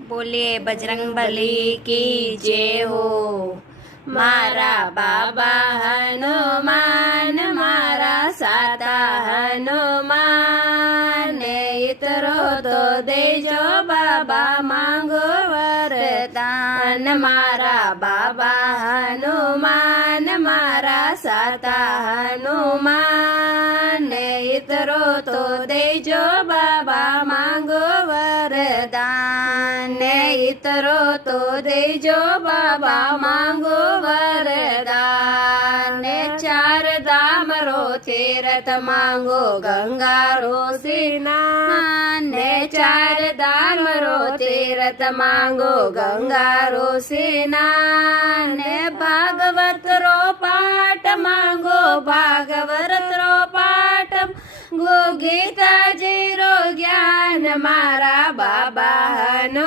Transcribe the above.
बोलिए बजरंग बली की जय हो। मारा बाबा हनुमान मारा साता हनुमान इतरो तो देजो बाबा मांगो वरदान। मारा बाबा हनुमान मारा साता हनुमान इतरो तो देजो बाबा मांगो वरदान। इतरो तो देजो बाबा मांगो वरदान। चार धाम रो तीरथ मांगो गंगा रो स्नान। चार धाम रो तीरथ मांगो गंगा रो स्नान। भागवत रो पाठ मांगो भागवत रो पाठ गो गीता जी रो ज्ञान। मारा बाबा हनुमान